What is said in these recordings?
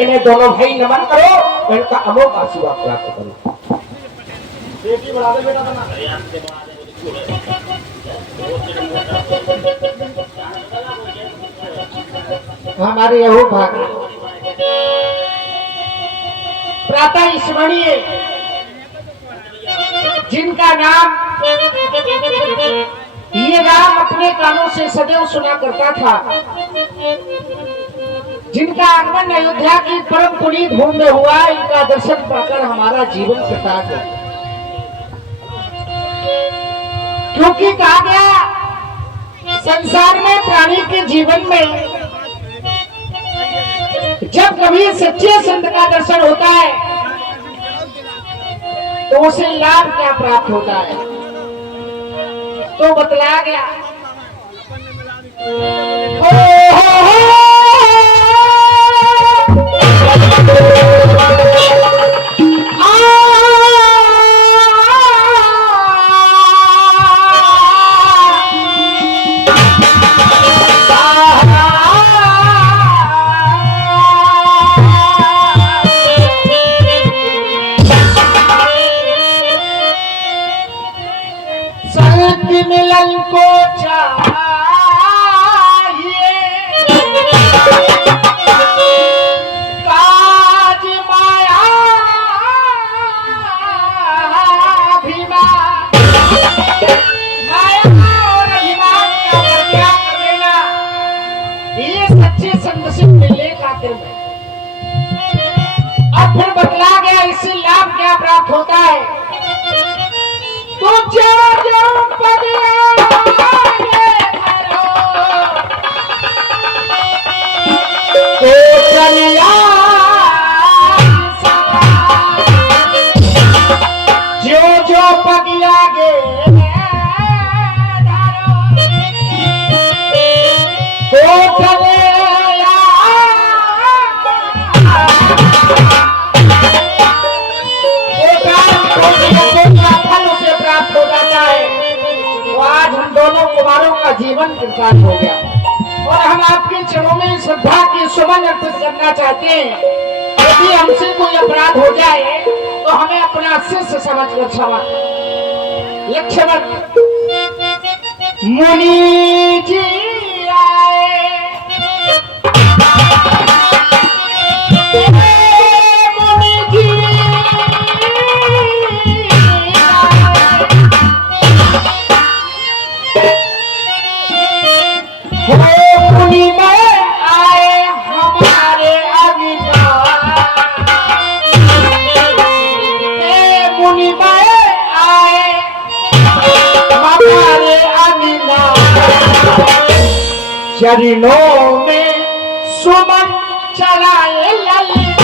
इन्हें दोनों भाई नमन करो और इनका अमोघ आशीर्वाद प्राप्त करो। बेटी बढ़ा दे बेटा बना हमारे यहो भाग प्रातः स्मरणीय जिनका नाम ये राम अपने कानों से सदैव सुना करता था, जिनका आगमन अयोध्या की परम पुनीत भूमि में हुआ, इनका दर्शन पाकर हमारा जीवन कृतार्थ है। क्योंकि कहा गया संसार में प्राणी के जीवन में जब कभी सच्चे संत का दर्शन होता है तो उसे लाभ क्या प्राप्त होता है, तो बतलाया गया। मिलन को चाहिए काज माया अभिमान, माया और अभिमान का त्याग कर देना, ये सच्चे संग से मिलने का क्रम है। अब फिर बतला गया इससे लाभ क्या प्राप्त होता है। तो जो पद जो पग लागे आज हम दोनों कुमारों का जीवन कृतार्थ हो गया और हम आपके चरणों में श्रद्धा की सुमन अर्पित करना चाहते हैं। यदि हमसे कोई अपराध हो जाए तो हमें अपना शिष्य समझ कर क्षमा। लक्ष्मण मुनि जी आए, मुनि जी मुनि में आए हमारे अविनाश, मुनि में आए हमारे अविनाश, चरणों में सुमन चढ़ाए ललित।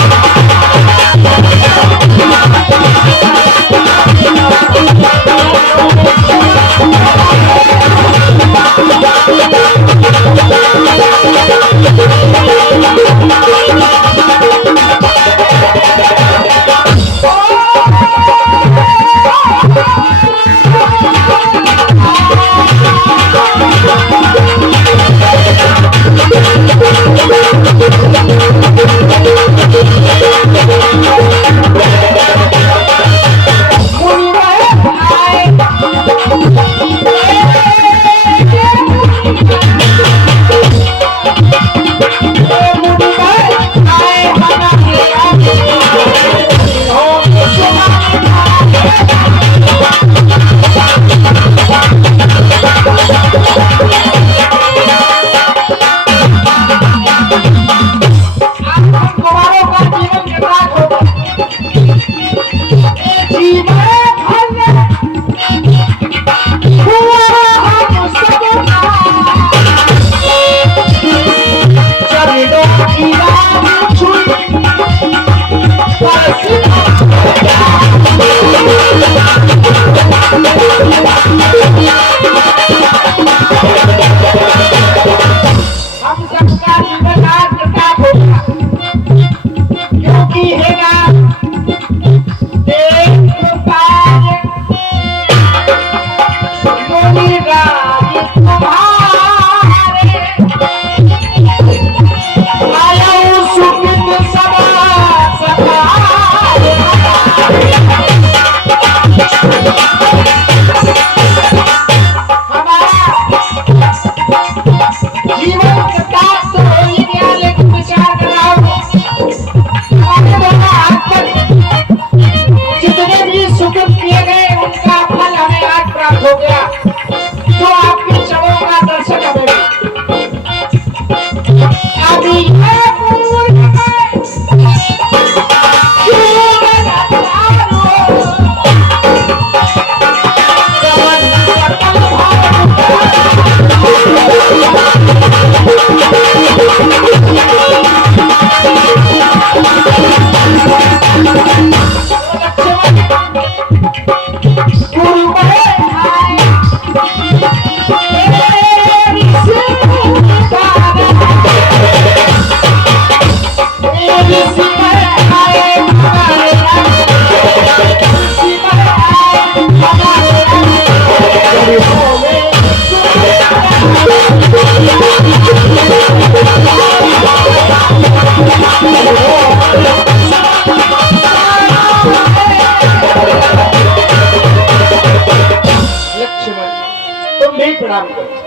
तुम भी प्रणाम करो।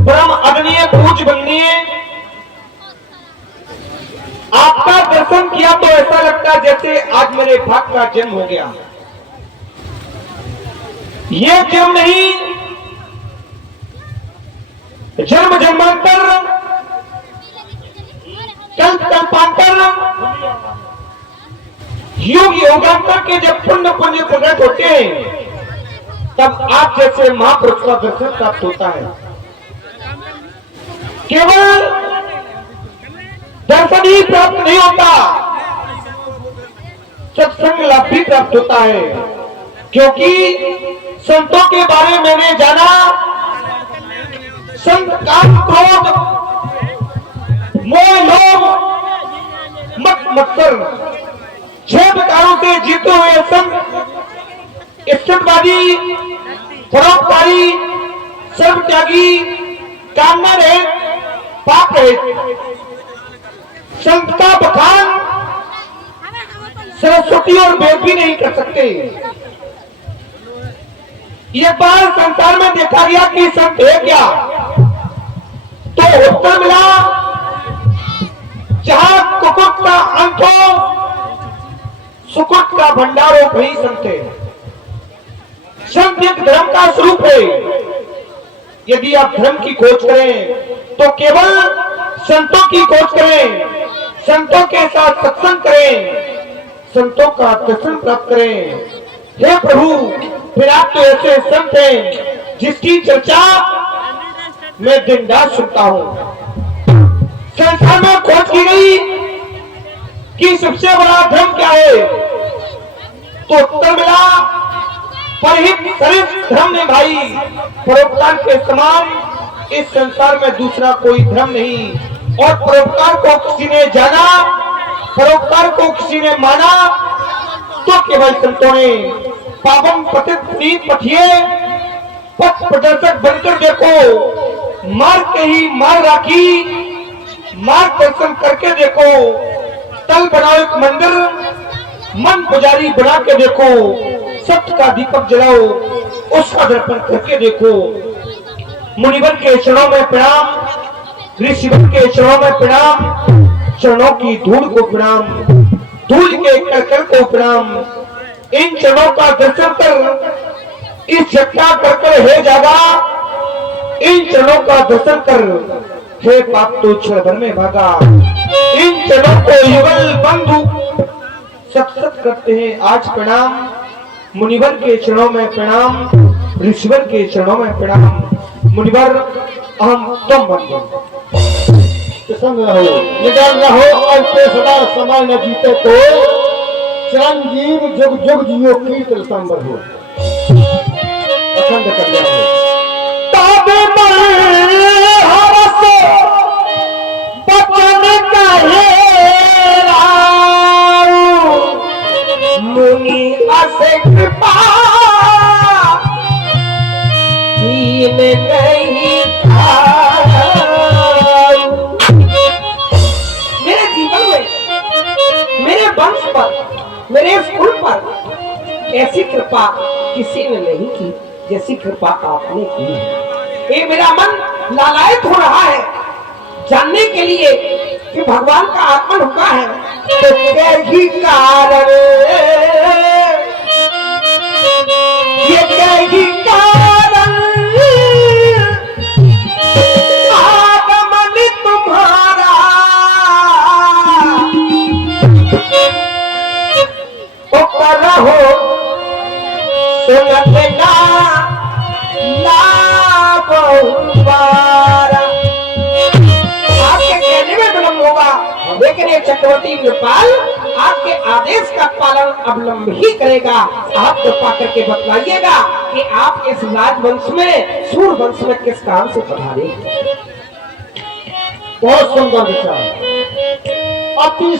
परम आदरणीय पूज्य बननीय, आपका दर्शन किया तो ऐसा लगता जैसे आज मेरे भाग का जन्म हो गया। ये जन्म नहीं, जन्म जन्मांतर कल्प कल्पांतर युग योगांतर के जब पुण्य पुण्य प्रकट होते हैं तब आप जैसे महापुरुष का दर्शन प्राप्त होता है। केवल दर्शन ही प्राप्त नहीं होता, सत्संग लाभ भी प्राप्त होता है। क्योंकि संतों के बारे में मैंने जाना, संत काम क्रोध मोह लोभ मत मत्सर 6 प्रकारों से जीते हुए संत ईश्वरवादी, परोपकारी, सर्व त्यागी, कामना रहित, पाप रहित, संत का बखान सरस्वती और वेद भी नहीं कर सकते। ये बार संसार में देखा गया कि संत है क्या, तो उत्तर मिला जहां कुकुट का अंत हो, सुकुट का भंडार हो, वही संत है। संत एक धर्म का स्वरूप है। यदि आप धर्म की खोज करें तो केवल संतों की खोज करें, संतों के साथ सत्संग करें, संतों का दर्शन प्राप्त करें। हे प्रभु, फिर आप तो ऐसे संत हैं जिसकी चर्चा मैं दिन रात सुनता हूं। संसार में खोज की गई कि सबसे बड़ा धर्म क्या है, तो उत्तर मिला परहित श्रेष्ठ धर्म है भाई। परोपकार के समान इस संसार में दूसरा कोई धर्म नहीं। और परोपकार को किसी ने जाना, परोपकार को किसी ने माना तो केवल संतों ने। पावन पतित पुनीत पठिए, पथ प्रदर्शक बनकर देखो, मार के ही मार राखी, मार्ग दर्शन करके देखो। तल बनाओ एक मंदिर, मन पुजारी बना के देखो। सत्य का दीपक जलाओ, उसका दर्पण करके देखो। मुनिवर के चरणों में प्रणाम, ऋषिवर के चरणों में प्रणाम, चरणों की धूल को प्रणाम, धूल के करकर को प्रणाम। इन चरणों का दर्शन कर इस जगता कर हे जागा, इन चरणों का दर्शन कर हे पाप तो क्षण भर में भागा। इन चरणों को युगल बंधु सत सत करते हैं आज प्रणाम। मुनिवर के चरणों में प्रणाम, ऋषिवर के चरणों में प्रणाम। मुनिवर अहम तुम बंधु संग रहो, निडर रहो और पे सदा समय न जीते तो चिरंजीव जुग जुग जियो कीर्तन संबर हो, अखंड कल्याण हो। ताबे पर हवस बचन कहेरा, मुनि असे कृपा दीन नहीं था। मेरे जीवन में, मेरे वंश पर, मेरे स्कूल पर ऐसी कृपा किसी ने नहीं की जैसी कृपा आपने की है। ये मेरा मन लालायित हो रहा है जानने के लिए कि भगवान का आगमन हुआ है। तो कई कारण, ये कई कारण आगमन तुम्हारा, तो करो सुनते ना आपके कहने में विलम्ब होगा, करें चक्रवर्ती इंद्रपाल, आपके आदेश का पालन अवलंब ही करेगा। आप कृपा करके बतलाइएगा कि आप इस राजवंश में, सूर वंश में किस काम से पधारे। बहुत सुंदर विचार, अति